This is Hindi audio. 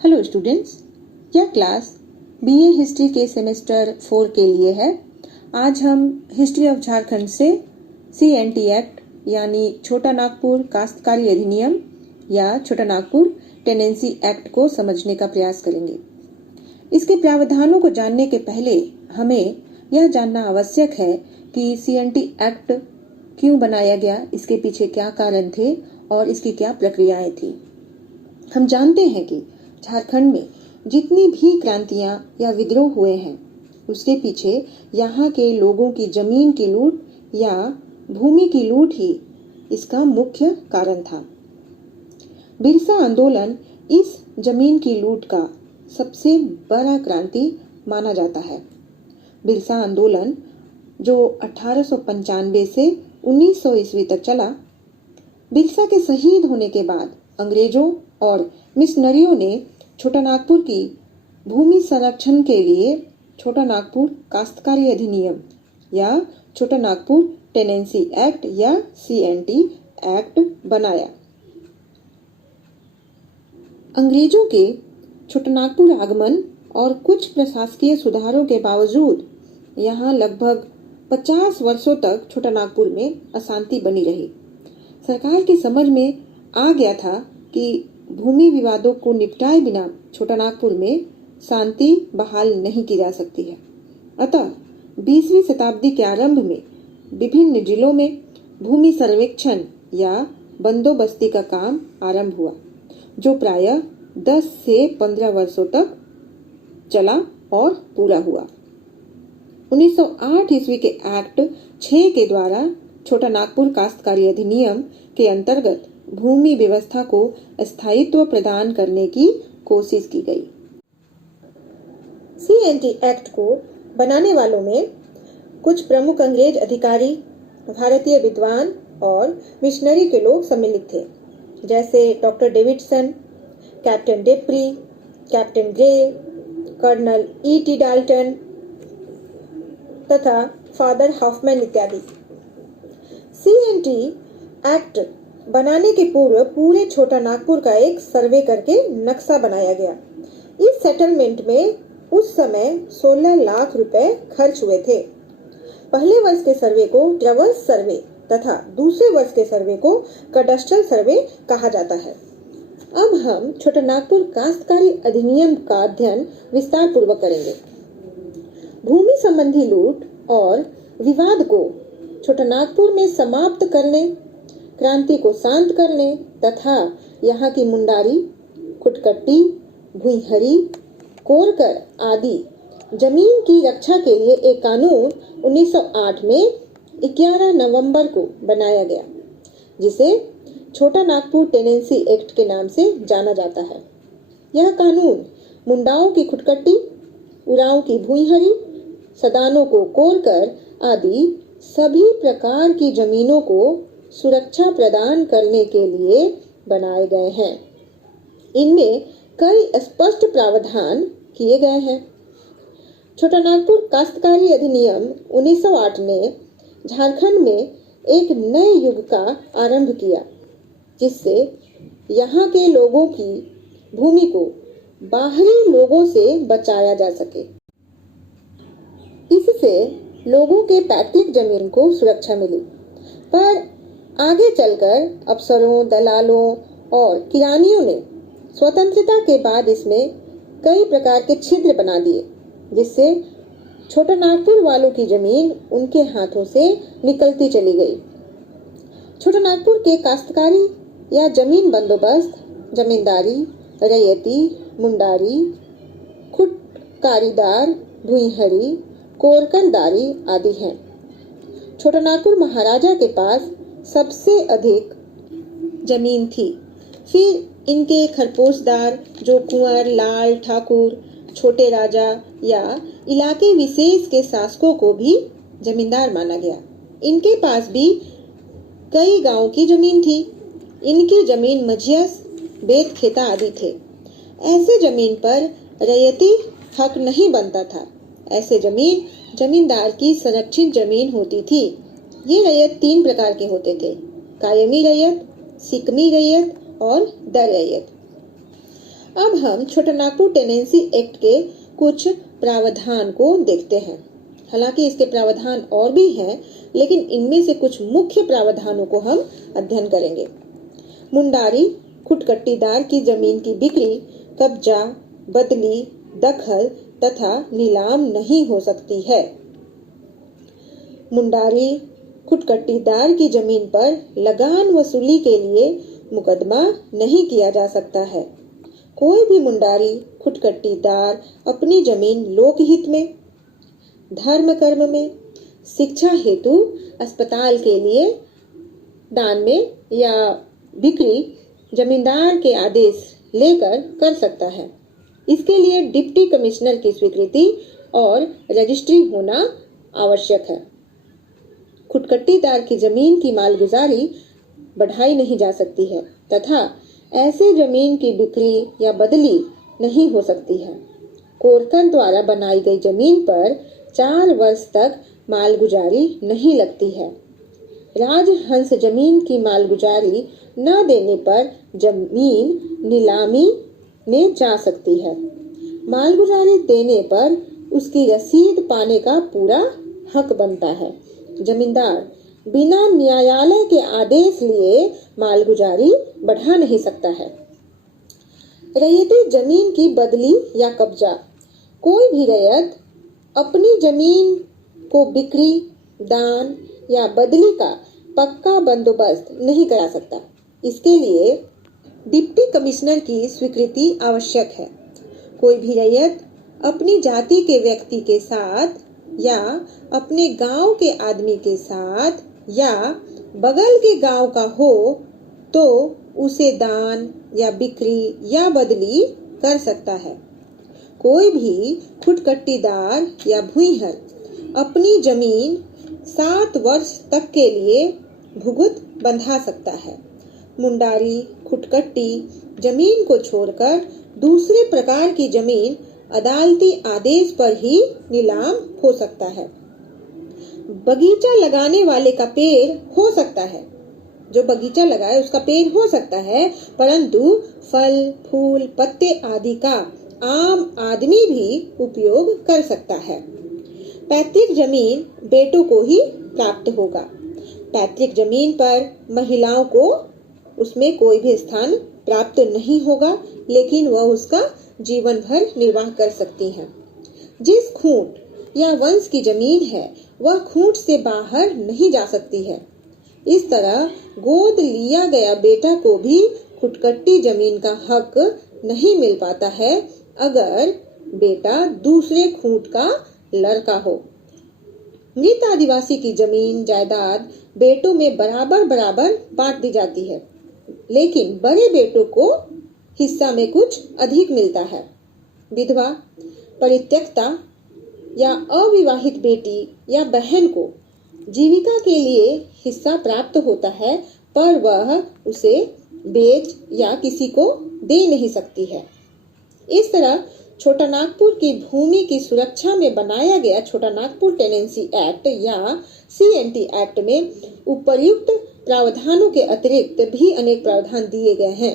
हेलो स्टूडेंट्स, यह क्लास बीए हिस्ट्री के सेमेस्टर 4 के लिए है। आज हम हिस्ट्री ऑफ झारखंड से CNT एक्ट यानी छोटा नागपुर काश्तकारी अधिनियम या छोटा नागपुर टेनेंसी एक्ट को समझने का प्रयास करेंगे। इसके प्रावधानों को जानने के पहले हमें यह जानना आवश्यक है कि CNT एक्ट क्यों बनाया गया, इसके पीछे क्या कारण थे और इसकी क्या प्रक्रियाएं थी। हम जानते हैं कि झारखंड में जितनी भी क्रांतियां या विद्रोह हुए हैं उसके पीछे यहाँ के लोगों की जमीन की लूट या भूमि की लूट ही इसका मुख्य कारण था। बिरसा आंदोलन इस जमीन की लूट का सबसे बड़ा क्रांति माना जाता है। बिरसा आंदोलन जो 1895 से 1900 ईस्वी तक चला। बिरसा के शहीद होने के बाद अंग्रेजों और मिशनरियों ने छोटा नागपुर की भूमि संरक्षण के लिए छोटा नागपुर काश्तकारी अधिनियम या छोटा नागपुर टेनेंसी एक्ट या CNT एक्ट बनाया। अंग्रेजों के छोटा नागपुर आगमन और कुछ प्रशासकीय सुधारों के बावजूद यहाँ लगभग 50 वर्षों तक छोटा नागपुर में अशांति बनी रही। सरकार की समझ में आ गया था कि भूमि विवादों को निपटाए बिना छोटा नागपुर में शांति बहाल नहीं की जा सकती है। अतः 20वीं शताब्दी के आरंभ में विभिन्न जिलों में भूमि सर्वेक्षण या बंदोबस्ती का काम आरंभ हुआ, जो प्रायः 10 से 15 वर्षों तक चला और पूरा हुआ। 1908 ईस्वी के एक्ट 6 के द्वारा छोटा नागपुर काश्तकारी अधिनियम के अंतर्गत भूमि व्यवस्था को स्थायित्व प्रदान करने की कोशिश की गई। CNT एक्ट को बनाने वालों में कुछ प्रमुख अंग्रेज अधिकारी, भारतीय विद्वान और मिशनरी के लोग सम्मिलित थे, जैसे doctor Davidson, captain Depree, captain Grey, colonel E.T. Dalton तथा फादर हॉफमैन इत्यादि। CNT एक्ट बनाने के पूर्व पूरे छोटा नागपुर का एक सर्वे करके नक्शा बनाया गया। इस सेटलमेंट में उस समय 16 लाख रुपए खर्च हुए थे। पहले वर्ष के सर्वे को ट्रेवर्स सर्वे तथा दूसरे वर्ष के सर्वे को कडास्ट्रल सर्वे कहा जाता है। अब हम छोटा नागपुर काश्तकारी अधिनियम का अध्ययन विस्तार पूर्वक करेंगे। भूमि संबंधी लूट और विवाद को छोटा नागपुर में समाप्त करने, क्रांति को शांत करने तथा यहाँ की मुंडारी, खुटकट्टी, भुईहरी, कोरकर आदि जमीन की रक्षा के लिए एक कानून 1908 में 11 नवंबर को बनाया गया, जिसे छोटा नागपुर टेनेंसी एक्ट के नाम से जाना जाता है। यह कानून मुंडाओं की खुटकट्टी, उरांव की भुईहरी, सदानों को कोरकर आदि सभी प्रकार की जमीनों को सुरक्षा प्रदान करने के लिए बनाए गए हैं। इनमें कई स्पष्ट प्रावधान किए गए हैं। छोटा नागपुर काश्तकारी अधिनियम 1908 ने झारखंड में एक नए युग का आरंभ किया, जिससे यहाँ के लोगों की भूमि को बाहरी लोगों से बचाया जा सके। इससे लोगों के पैतृक जमीन को सुरक्षा मिली, पर आगे चलकर अफसरों, दलालों और किरानियों ने स्वतंत्रता के बाद इसमें कई प्रकार के छिद्र बना दिए, जिससे छोटा नागपुर वालों की जमीन उनके हाथों से निकलती चली गई। छोटा नागपुर के काश्तकारी या जमीन बंदोबस्त जमींदारी, रैयती, मुंडारी, खुटकारीदार, भुईहरी, कोरकरदारी आदि हैं। छोटा नागपुर महाराजा के पास सबसे अधिक जमीन थी। फिर इनके खरपोशदार जो कुंवर, लाल, ठाकुर, छोटे राजा या इलाके विशेष के शासकों को भी जमींदार माना गया। इनके पास भी कई गांव की जमीन थी। इनकी जमीन मझियस, बेत खेता आदि थे। ऐसे जमीन पर रैयती हक नहीं बनता था। ऐसे जमीन जमींदार की संरक्षित जमीन होती थी। ये रैयत 3 प्रकार के होते थे: कायमी रैयत, सिकमी रैयत और दर रैयत। अब हम छोटा नागपुर टेनेंसी एक्ट के कुछ प्रावधान को देखते हैं। हालांकि इसके प्रावधान और भी हैं, लेकिन इनमें से कुछ मुख्य प्रावधानों को हम अध्ययन करेंगे। मुंडारी खुटकट्टीदार की जमीन की बिक्री, कब्जा, बदली, दखल तथा नीलाम नहीं हो सकती है। मुंडारी खुटकट्टीदार की जमीन पर लगान वसूली के लिए मुकदमा नहीं किया जा सकता है। कोई भी मुंडारी खुटकट्टीदार अपनी जमीन लोकहित में, धर्म कर्म में, शिक्षा हेतु, अस्पताल के लिए दान में या बिक्री जमींदार के आदेश लेकर कर सकता है। इसके लिए डिप्टी कमिश्नर की स्वीकृति और रजिस्ट्री होना आवश्यक है। खुटकट्टीदार की जमीन की मालगुजारी बढ़ाई नहीं जा सकती है तथा ऐसे जमीन की बिक्री या बदली नहीं हो सकती है। कोरकर द्वारा बनाई गई जमीन पर 4 वर्ष तक मालगुजारी नहीं लगती है। राजहंस जमीन की मालगुजारी न देने पर जमीन नीलामी में जा सकती है। मालगुजारी देने पर उसकी रसीद पाने का पूरा हक बनता है। जमींदार बिना न्यायालय के आदेश लिए मालगुजारी बढ़ा नहीं सकता है। रैयती जमीन की बदली या कब्जा, कोई भी रैयत अपनी जमीन को बिक्री, दान या बदली का पक्का बंदोबस्त नहीं करा सकता। इसके लिए डिप्टी कमिश्नर की स्वीकृति आवश्यक है। कोई भी रैयत अपनी जाति के व्यक्ति के साथ या अपने गांव के आदमी के साथ या बगल के गांव का हो तो उसे दान या बिक्री या बदली कर सकता है। कोई भी खुटकट्टीदार या भूइहर अपनी जमीन 7 वर्ष तक के लिए भुगत बंधा सकता है। मुंडारी खुटकट्टी जमीन को छोड़कर दूसरे प्रकार की जमीन अदालती आदेश पर ही नीलाम हो सकता है। बगीचा लगाने वाले का पेड़ हो सकता है, जो बगीचा लगाए उसका पेड़ हो सकता है, परंतु फल, फूल, पत्ते आदि का आम आदमी भी उपयोग कर सकता है। पैतृक जमीन बेटों को ही प्राप्त होगा। पैतृक जमीन पर महिलाओं को उसमें कोई भी स्थान प्राप्त नहीं होगा, लेकिन वह उसका जीवन भर निर्वाह कर सकती हैं। जिस खूंट या वंश की जमीन है वह खूंट से बाहर नहीं जा सकती है। इस तरह गोद लिया गया बेटा को भी खुटकट्टी जमीन का हक नहीं मिल पाता है अगर बेटा दूसरे खूंट का लड़का हो। मृत आदिवासी की जमीन जायदाद बेटों में बराबर बराबर बांट दी जाती है, लेकिन बड़े बेटों को हिस्सा में कुछ अधिक मिलता है। विधवा, परित्यक्ता या अविवाहित बेटी या बहन को जीविका के लिए हिस्सा प्राप्त होता है, पर वह उसे बेच या किसी को दे नहीं सकती है। इस तरह छोटा नागपुर की भूमि की सुरक्षा में बनाया गया छोटा नागपुर टेनेंसी एक्ट या CNT एक्ट में उपर्युक्त प्रावधानों के अतिरिक्त भी अनेक प्रावधान दिए गए हैं।